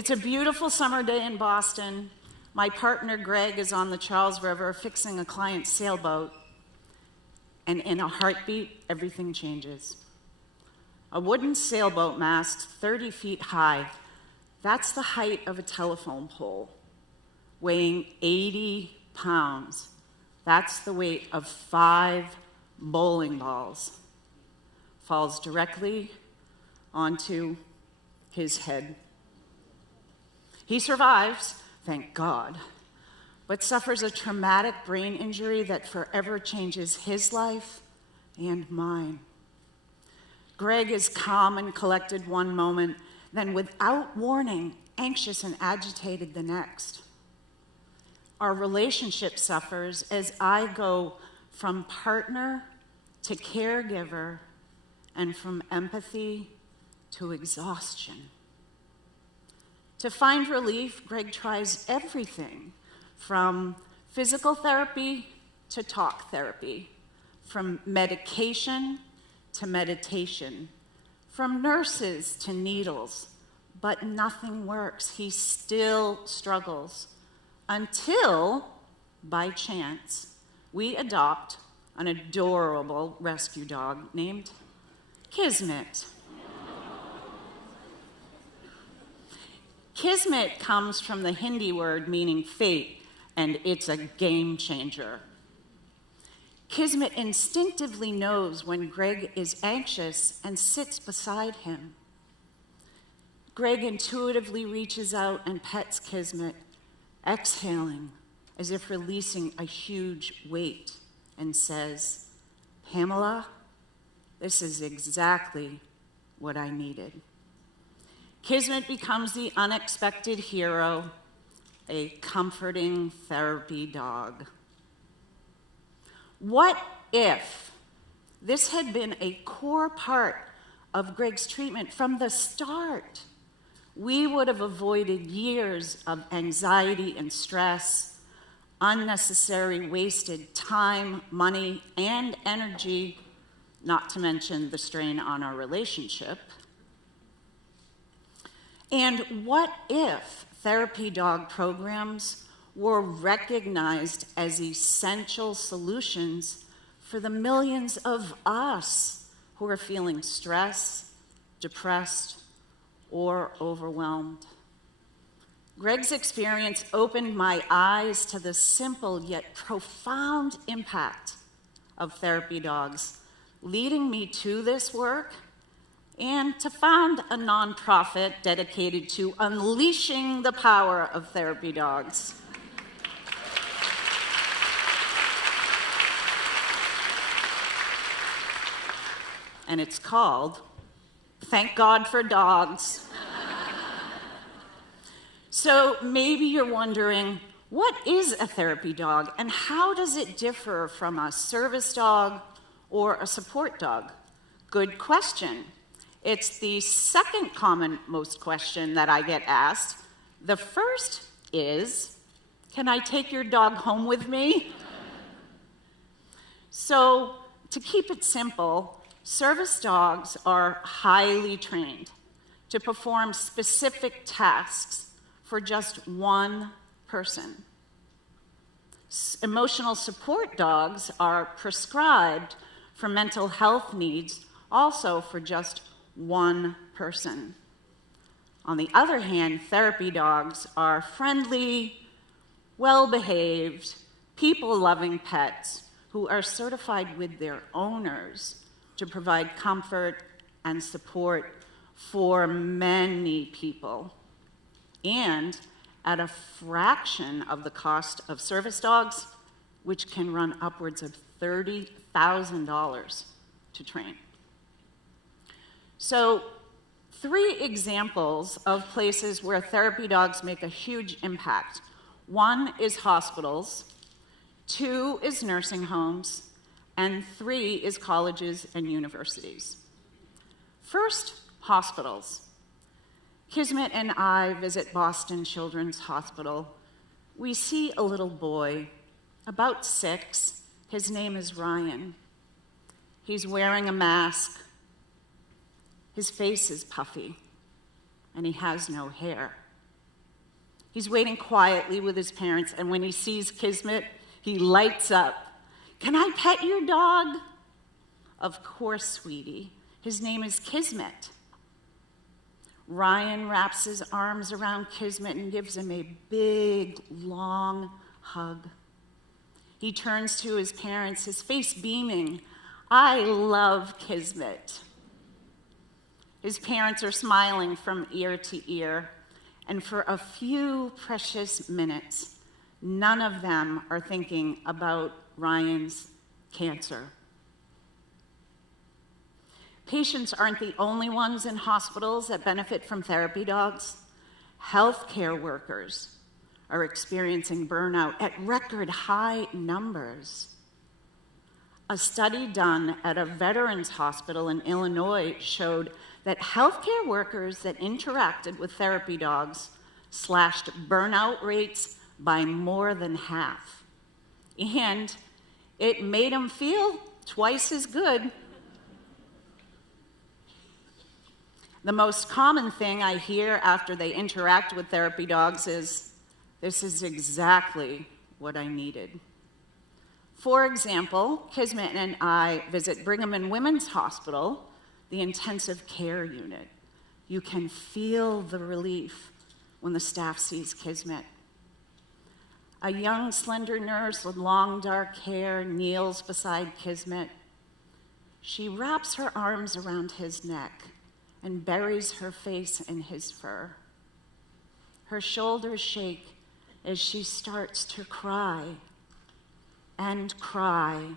It's a beautiful summer day in Boston. My partner Greg is on the Charles River fixing a client's sailboat, and in a heartbeat, everything changes. A wooden sailboat mast 30 feet high, that's the height of a telephone pole, weighing 80 pounds. That's the weight of 5 bowling balls. Falls directly onto his head. He survives, thank God, but suffers a traumatic brain injury that forever changes his life and mine. Greg is calm and collected one moment, then without warning, anxious and agitated the next. Our relationship suffers as I go from partner to caregiver and from empathy to exhaustion. To find relief, Greg tries everything from physical therapy to talk therapy, from medication to meditation, from nurses to needles, but nothing works. He still struggles until, by chance, we adopt an adorable rescue dog named Kismet. Kismet comes from the Hindi word meaning fate, and it's a game changer. Kismet instinctively knows when Greg is anxious and sits beside him. Greg intuitively reaches out and pets Kismet, exhaling as if releasing a huge weight, and says, "Pamela, this is exactly what I needed." Kismet becomes the unexpected hero, a comforting therapy dog. What if this had been a core part of Greg's treatment from the start? We would have avoided years of anxiety and stress, unnecessary wasted time, money, and energy, not to mention the strain on our relationship. And what if therapy dog programs were recognized as essential solutions for the millions of us who are feeling stress, depressed, or overwhelmed? Greg's experience opened my eyes to the simple yet profound impact of therapy dogs, leading me to this work and to found a nonprofit dedicated to unleashing the power of therapy dogs. And it's called Thank God for Dogs. So maybe you're wondering, what is a therapy dog and how does it differ from a service dog or a support dog? Good question. It's the second most question that I get asked. The first is, can I take your dog home with me? So to keep it simple, service dogs are highly trained to perform specific tasks for just one person. Emotional support dogs are prescribed for mental health needs, also for just one person. On the other hand, therapy dogs are friendly, well-behaved, people-loving pets who are certified with their owners to provide comfort and support for many people, and at a fraction of the cost of service dogs, which can run upwards of $30,000 to train. So, 3 examples of places where therapy dogs make a huge impact. 1 is hospitals, 2 is nursing homes, and 3 is colleges and universities. First, hospitals. Kismet and I visit Boston Children's Hospital. We see a little boy, about 6. His name is Ryan. He's wearing a mask. His face is puffy, and he has no hair. He's waiting quietly with his parents, and when he sees Kismet, he lights up. "Can I pet your dog?" "Of course, sweetie. His name is Kismet." Ryan wraps his arms around Kismet and gives him a big, long hug. He turns to his parents, his face beaming. "I love Kismet." His parents are smiling from ear to ear, and for a few precious minutes, none of them are thinking about Ryan's cancer. Patients aren't the only ones in hospitals that benefit from therapy dogs. Healthcare workers are experiencing burnout at record high numbers. A study done at a veterans hospital in Illinois showed that healthcare workers that interacted with therapy dogs slashed burnout rates by more than half. And it made them feel twice as good. The most common thing I hear after they interact with therapy dogs is, "This is exactly what I needed." For example, Kismet and I visit Brigham and Women's Hospital, the intensive care unit. You can feel the relief when the staff sees Kismet. A young, slender nurse with long, dark hair kneels beside Kismet. She wraps her arms around his neck and buries her face in his fur. Her shoulders shake as she starts to cry and cry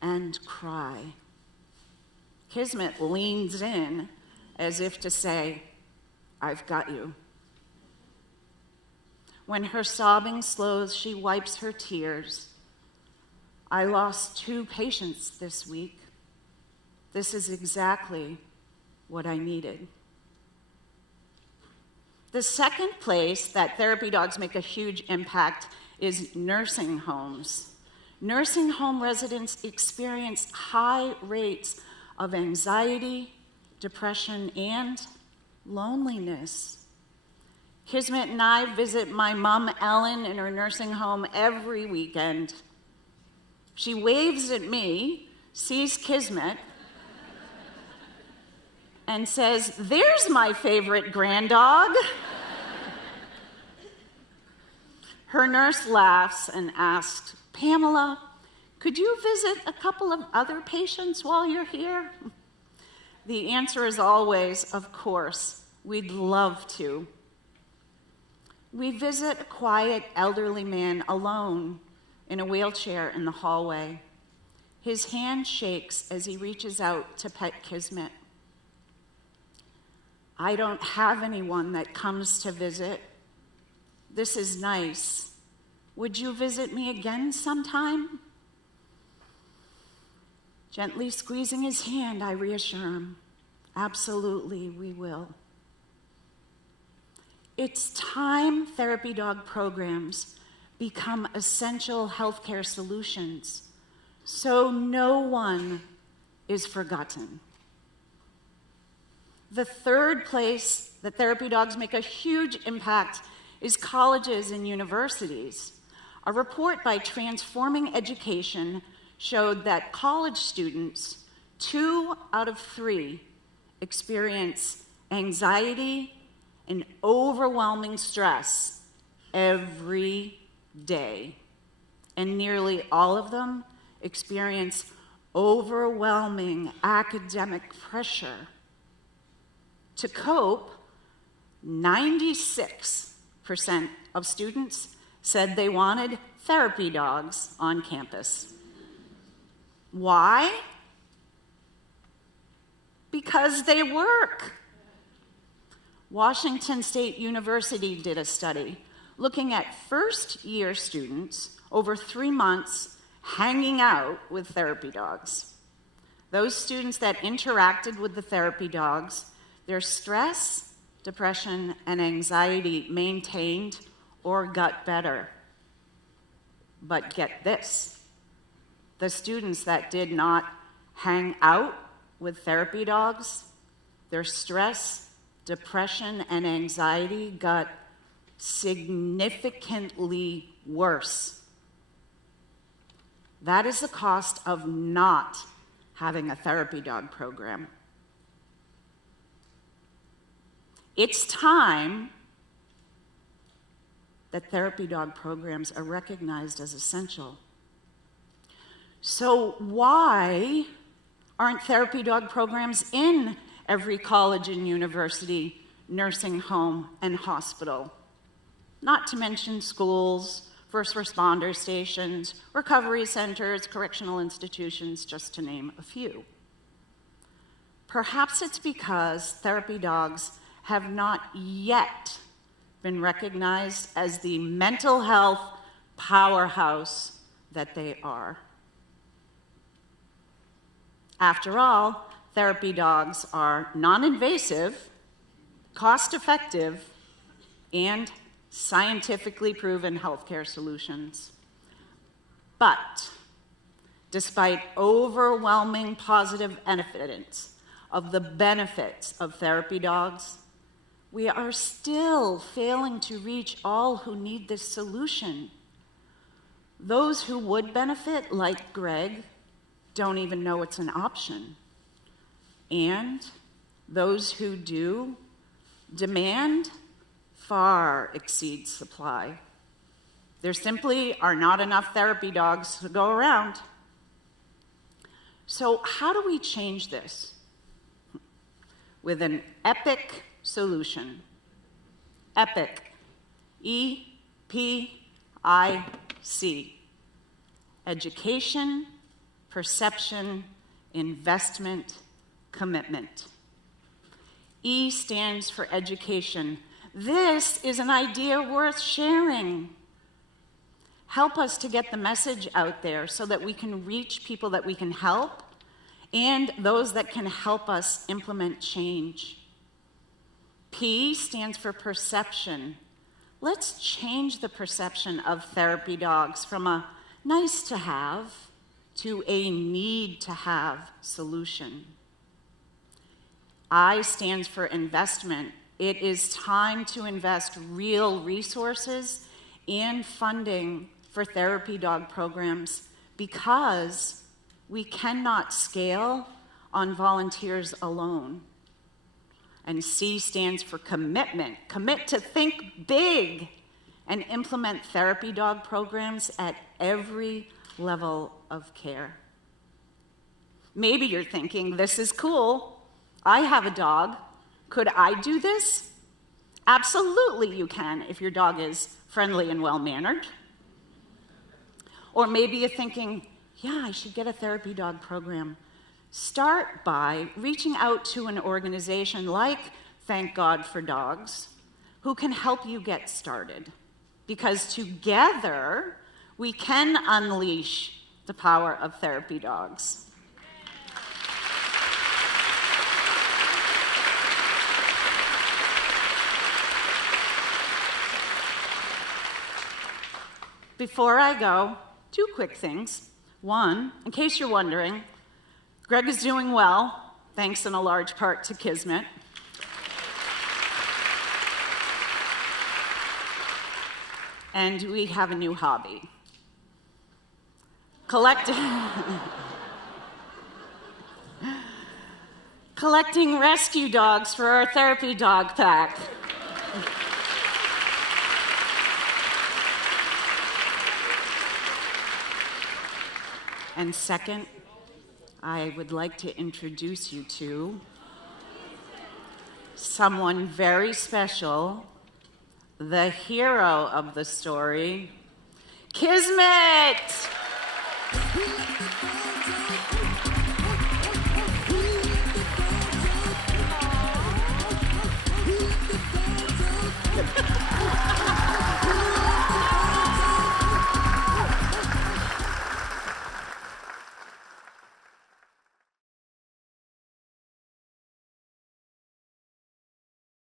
and cry. Kismet leans in as if to say, "I've got you." When her sobbing slows, she wipes her tears. "I lost 2 patients this week. This is exactly what I needed." The second place that therapy dogs make a huge impact is nursing homes. Nursing home residents experience high rates of anxiety, depression, and loneliness. Kismet and I visit my mom, Ellen, in her nursing home every weekend. She waves at me, sees Kismet, and says, "There's my favorite granddog." Her nurse laughs and asks, "Pamela, could you visit a couple of other patients while you're here?" The answer is always, "Of course, we'd love to." We visit a quiet elderly man alone in a wheelchair in the hallway. His hand shakes as he reaches out to pet Kismet. "I don't have anyone that comes to visit. This is nice. Would you visit me again sometime?" Gently squeezing his hand, I reassure him, "Absolutely, we will." It's time therapy dog programs become essential healthcare solutions so no one is forgotten. The third place that therapy dogs make a huge impact is colleges and universities. A report by Transforming Education showed that college students, 2 out of 3, experience anxiety and overwhelming stress every day. And nearly all of them experience overwhelming academic pressure. To cope, 96% of students said they wanted therapy dogs on campus. Why? Because they work. Washington State University did a study looking at first-year students over 3 months hanging out with therapy dogs. Those students that interacted with the therapy dogs, their stress, depression, and anxiety maintained or got better. But get this, the students that did not hang out with therapy dogs, their stress, depression, and anxiety got significantly worse. That is the cost of not having a therapy dog program. It's time that therapy dog programs are recognized as essential. So why aren't therapy dog programs in every college and university, nursing home, and hospital? Not to mention schools, first responder stations, recovery centers, correctional institutions, just to name a few. Perhaps it's because therapy dogs have not yet been recognized as the mental health powerhouse that they are. After all, therapy dogs are non-invasive, cost-effective, and scientifically proven healthcare solutions. But despite overwhelming positive evidence of the benefits of therapy dogs, we are still failing to reach all who need this solution. Those who would benefit, like Greg, don't even know it's an option. And those who do, demand far exceeds supply. There simply are not enough therapy dogs to go around. So how do we change this? With an EPIC solution. EPIC. E-P-I-C. Education, perception, investment, commitment. E stands for education. This is an idea worth sharing. Help us to get the message out there so that we can reach people that we can help and those that can help us implement change. P stands for perception. Let's change the perception of therapy dogs from a nice to have to a need to have solution. I stands for investment. It is time to invest real resources and funding for therapy dog programs because we cannot scale on volunteers alone. And C stands for commitment. Commit to think big and implement therapy dog programs at every level of care. Maybe you're thinking, this is cool. I have a dog. Could I do this? Absolutely you can if your dog is friendly and well-mannered. Or maybe you're thinking, yeah, I should get a therapy dog program. Start by reaching out to an organization like Thank God for Dogs, who can help you get started. Because together, we can unleash the power of therapy dogs. Before I go, 2 quick things. One, in case you're wondering, Greg is doing well, thanks in a large part to Kismet. And we have a new hobby. Collecting rescue dogs for our therapy dog pack. And second, I would like to introduce you to someone very special, the hero of the story, Kismet!